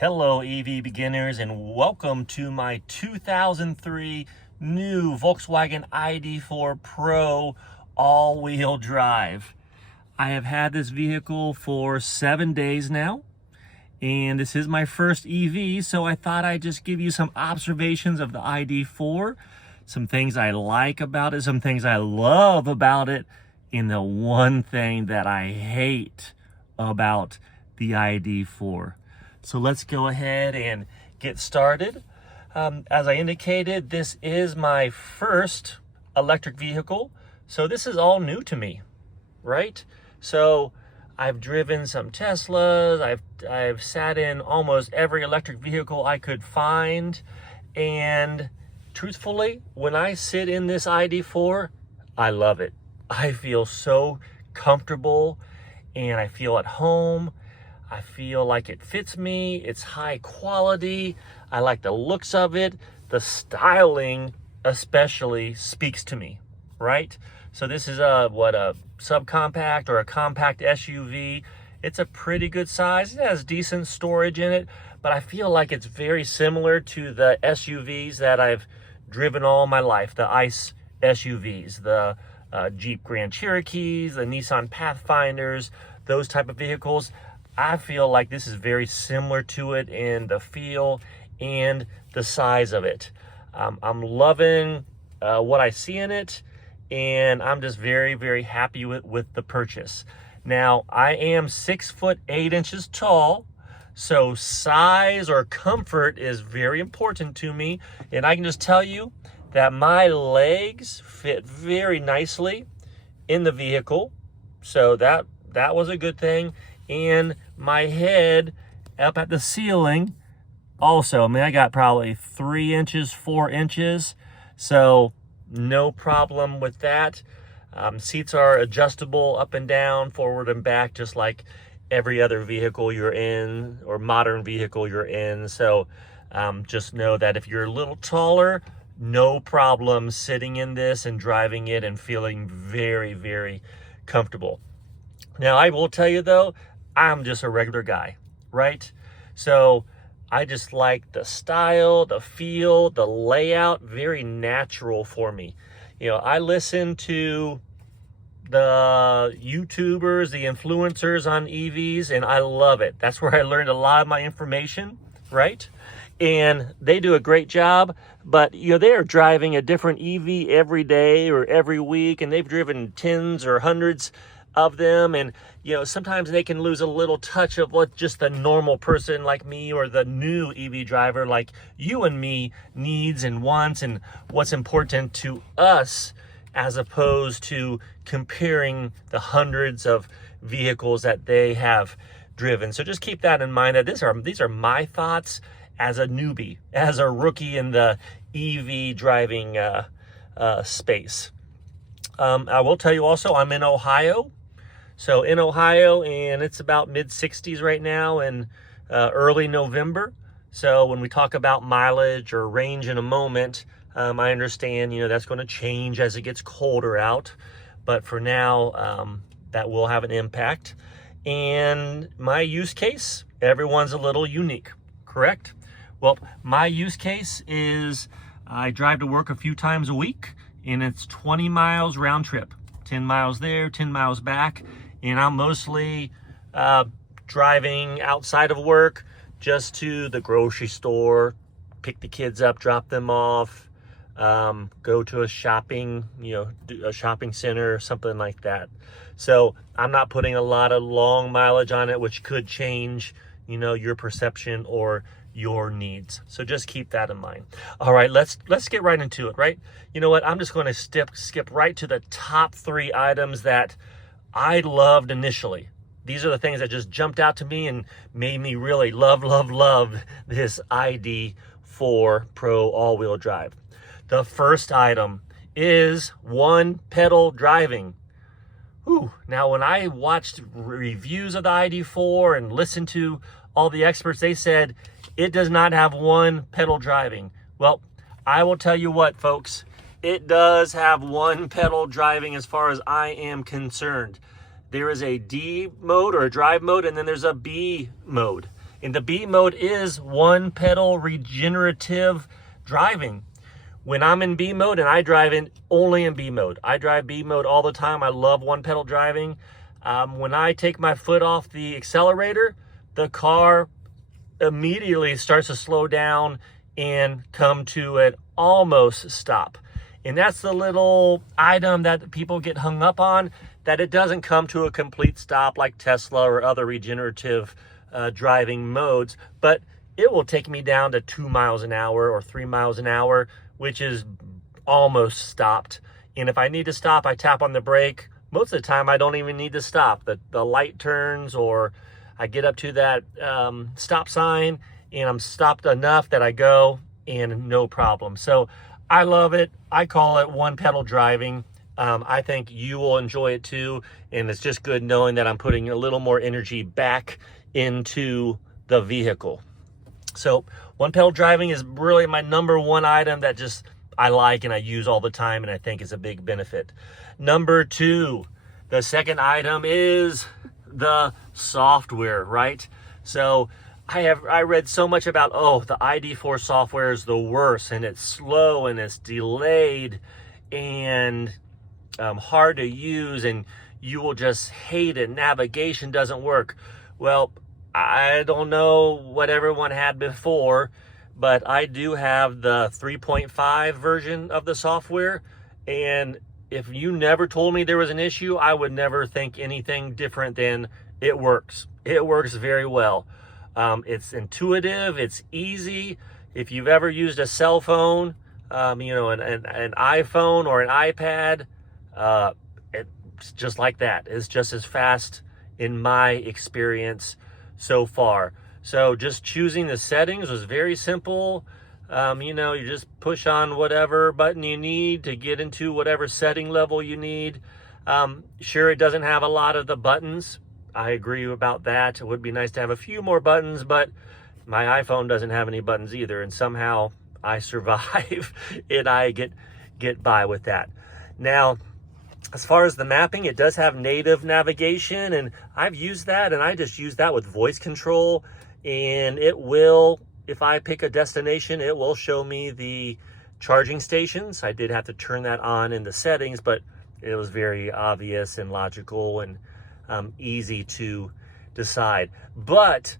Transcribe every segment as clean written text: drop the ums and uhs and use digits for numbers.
Hello EV beginners, and welcome to my 2003 new Volkswagen ID.4 Pro all-wheel drive. I have had this vehicle for 7 days now, and this is my first EV, so I thought I'd just give you some observations of the ID.4, some things I like about it, some things I love about it, and the one thing that I hate about the ID.4. So let's go ahead and get started. As I indicated, this is my first electric vehicle. So this is all new to me, right? So I've driven some Teslas. I've sat in almost every electric vehicle I could find. And truthfully, when I sit in this ID.4, I love it. I feel so comfortable and I feel at home. I feel like it fits me. It's high quality. I like the looks of it. The styling especially speaks to me, right? So this is a subcompact or a compact SUV. It's a pretty good size. It has decent storage in it, but I feel like it's very similar to the SUVs that I've driven all my life, the ICE SUVs, the Jeep Grand Cherokees, the Nissan Pathfinders, those type of vehicles. I feel like this is very similar to it in the feel and the size of it. I'm loving what I see in it, and I'm just very, very happy with the purchase. Now, I am 6'8" tall, so size or comfort is very important to me, and I can just tell you that my legs fit very nicely in the vehicle, so that was a good thing. And my head up at the ceiling also, I mean, I got probably 3 inches, 4 inches, so no problem with that. Seats are adjustable up and down, forward and back, just like every other vehicle you're in or modern vehicle you're in. So just know that if you're a little taller, no problem sitting in this and driving it and feeling very, very comfortable. Now, I will tell you though, I'm just a regular guy, right? So I just like the style, the feel, the layout, very natural for me. You know, I listen to the YouTubers, the influencers on EVs, and I love it. That's where I learned a lot of my information, right? And they do a great job, but you know, they are driving a different EV every day or every week, and they've driven tens or hundreds of them, and you know, sometimes they can lose a little touch of what just the normal person like me or the new EV driver like you and me needs and wants, and what's important to us, as opposed to comparing the hundreds of vehicles that they have driven. So just keep that in mind, that these are my thoughts as a newbie, as a rookie in the EV driving space. I will tell you also, I'm in Ohio. So in Ohio, and it's about mid-60s right now and early November. So when we talk about mileage or range in a moment, I understand, you know, that's going to change as it gets colder out. But for now, that will have an impact. And my use case, everyone's a little unique, correct? Well, my use case is I drive to work a few times a week, and it's 20 miles round trip, 10 miles there, 10 miles back. And I'm mostly driving outside of work just to the grocery store, pick the kids up, drop them off, go to a shopping center or something like that. So I'm not putting a lot of long mileage on it, which could change, you know, your perception or your needs. So just keep that in mind. All right, let's get right into it, right? You know what? I'm just going to skip right to the top 3 items that I loved initially. These are the things that just jumped out to me and made me really love this ID.4 Pro all-wheel drive. The first item is one pedal driving. Whew. Now, when I watched reviews of the ID.4 and listened to all the experts, they said it does not have one pedal driving. Well, I will tell you what, folks, it does have one pedal driving as far as I am concerned. There is a D mode or a drive mode, and then there's a B mode. And the B mode is one pedal regenerative driving. When I'm in B mode, and I drive only in B mode. I drive B mode all the time. I love one pedal driving. When I take my foot off the accelerator, the car immediately starts to slow down and come to an almost stop. And that's the little item that people get hung up on, that it doesn't come to a complete stop like Tesla or other regenerative driving modes, but it will take me down to 2 miles an hour or 3 miles an hour, which is almost stopped. And if I need to stop, I tap on the brake. Most of the time, I don't even need to stop. The light turns, or I get up to that stop sign, and I'm stopped enough that I go, and no problem. So I love it. I call it one pedal driving. I think you will enjoy it too, and it's just good knowing that I'm putting a little more energy back into the vehicle. So one pedal driving is really my number one item that just I like and I use all the time, and I think is a big benefit. Number two, the second item is the software, right? So I read so much about, the ID.4 software is the worst, and it's slow, and it's delayed, and hard to use, and you will just hate it. Navigation doesn't work. Well, I don't know what everyone had before, but I do have the 3.5 version of the software, and if you never told me there was an issue, I would never think anything different than it works. It works very well. It's intuitive, it's easy. If you've ever used a cell phone, an iPhone or an iPad, it's just like that. It's just as fast in my experience so far. So just choosing the settings was very simple. You just push on whatever button you need to get into whatever setting level you need. Sure, it doesn't have a lot of the buttons. I agree about that. It would be nice to have a few more buttons, but my iPhone doesn't have any buttons either, and somehow I survive and I get by with that. Now, as far as the mapping, it does have native navigation, and I've used that, and I just use that with voice control, and it will, if I pick a destination, it will show me the charging stations. I did have to turn that on in the settings, but it was very obvious and logical and easy to decide. But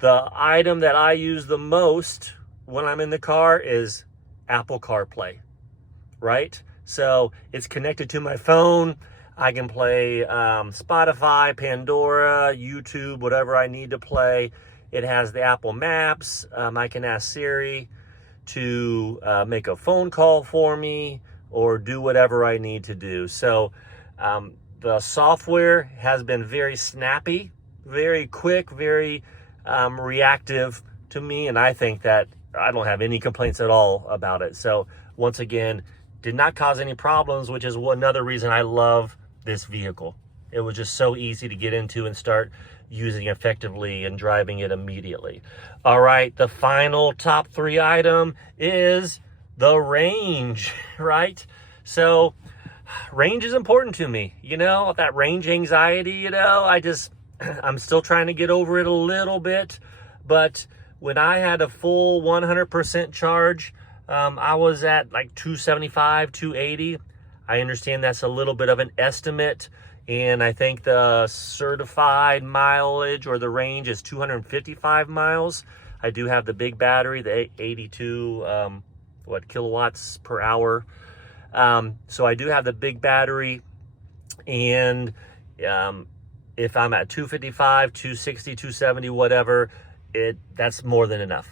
the item that I use the most when I'm in the car is Apple CarPlay, right? So it's connected to my phone. I can play Spotify, Pandora, YouTube, whatever I need to play. It has the Apple Maps. I can ask Siri to make a phone call for me or do whatever I need to do. So the software has been very snappy, very quick, very reactive to me, and I think that I don't have any complaints at all about it. So once again, did not cause any problems, which is another reason I love this vehicle. It was just so easy to get into and start using effectively and driving it immediately. All right, the final top three item is the range, right? So range is important to me, that range anxiety, I'm still trying to get over it a little bit, but when I had a full 100% charge, I was at like 275, 280. I understand that's a little bit of an estimate, and I think the certified mileage or the range is 255 miles. I do have the big battery, the 82 kilowatts per hour. So I do have the big battery, and if I'm at 255, 260, 270, whatever, that's more than enough.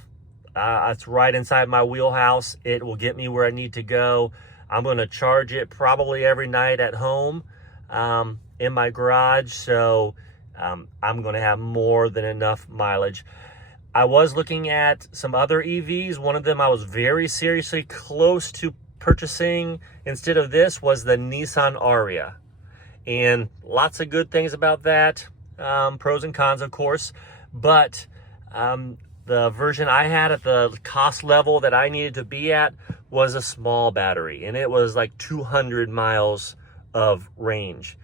It's right inside my wheelhouse. It will get me where I need to go. I'm going to charge it probably every night at home in my garage, so I'm going to have more than enough mileage. I was looking at some other EVs. One of them I was very seriously close to purchasing instead of this was the Nissan Aria, and lots of good things about that, pros and cons of course, but the version I had at the cost level that I needed to be at was a small battery, and it was like 200 miles of range.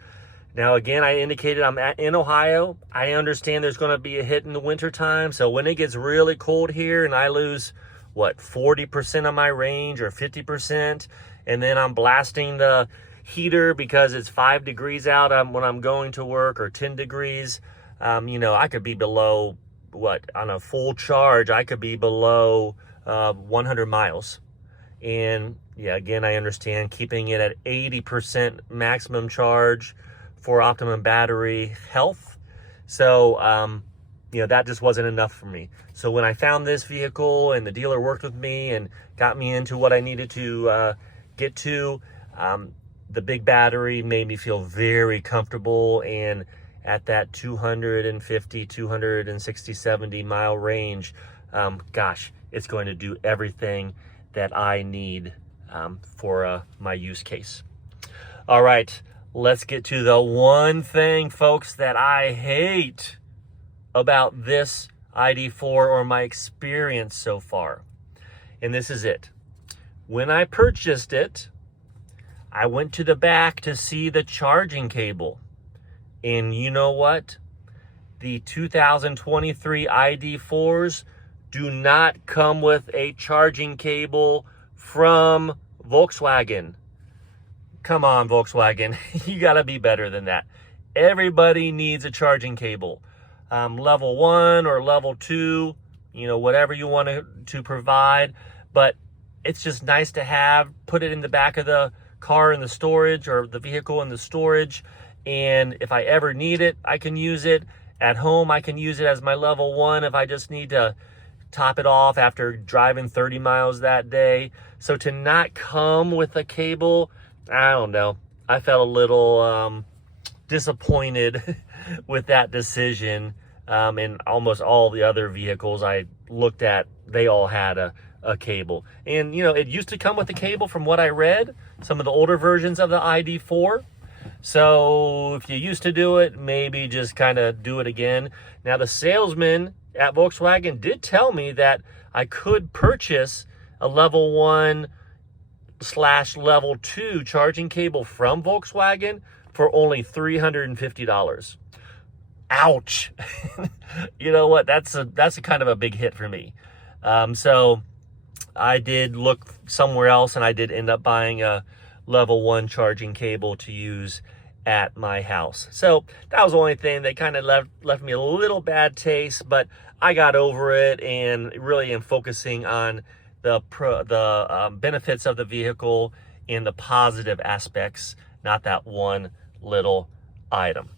Now, again, I indicated in Ohio. I understand there's going to be a hit in the winter time. So when it gets really cold here and I lose, what, 40% of my range or 50%, and then I'm blasting the heater because it's 5 degrees out when I'm going to work, or 10 degrees, you know, I could be below, what, on a full charge, I could be below 100 miles. And yeah, again, I understand keeping it at 80% maximum charge for optimum battery health. So, you know, that just wasn't enough for me. So when I found this vehicle and the dealer worked with me and got me into what I needed to get to, the big battery made me feel very comfortable. And at that 250, 260, 70 mile range, gosh, it's going to do everything that I need for my use case. All right, let's get to the one thing, folks, that I hate about this ID.4 or my experience so far. And this is it. When I purchased it, I went to the back to see the charging cable. And you know what? The 2023 ID.4s do not come with a charging cable from Volkswagen. Come on, Volkswagen. You got to be better than that. Everybody needs a charging cable. Level 1 or level 2, you know, whatever you want to provide. But it's just nice to have, put it in the back of the car in the storage, or the vehicle in the storage. And if I ever need it, I can use it. At home, I can use it as my level 1 if I just need to top it off after driving 30 miles that day. So to not come with a cable, I don't know. I felt a little disappointed with that decision. And almost all the other vehicles I looked at, they all had a cable. And, you know, it used to come with a cable from what I read, some of the older versions of the ID.4. So if you used to do it, maybe just kind of do it again. Now, the salesman at Volkswagen did tell me that I could purchase a level 1/level 2 charging cable from Volkswagen for only $350. Ouch. You know what? That's a kind of a big hit for me. So I did look somewhere else, and I did end up buying a level 1 charging cable to use at my house. So that was the only thing that kind of left me a little bad taste, but I got over it and really am focusing on the benefits of the vehicle and the positive aspects, not that one little item.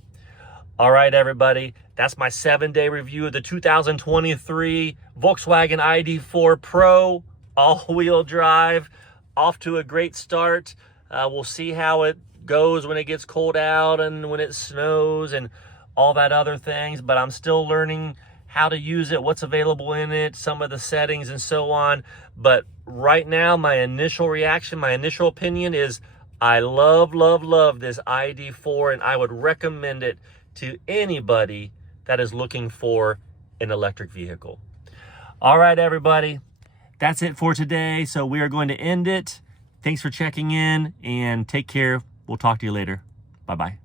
All right, everybody, that's my 7-day review of the 2023 Volkswagen ID.4 Pro all-wheel drive. Off to a great start. We'll see how it goes when it gets cold out and when it snows and all that other things, but I'm still learning how to use it, what's available in it, some of the settings and so on. But right now, my initial reaction, my initial opinion is I love this ID.4, and I would recommend it to anybody that is looking for an electric vehicle. All right, everybody, that's it for today. So we are going to end it. Thanks for checking in, and take care. We'll talk to you later. Bye-bye.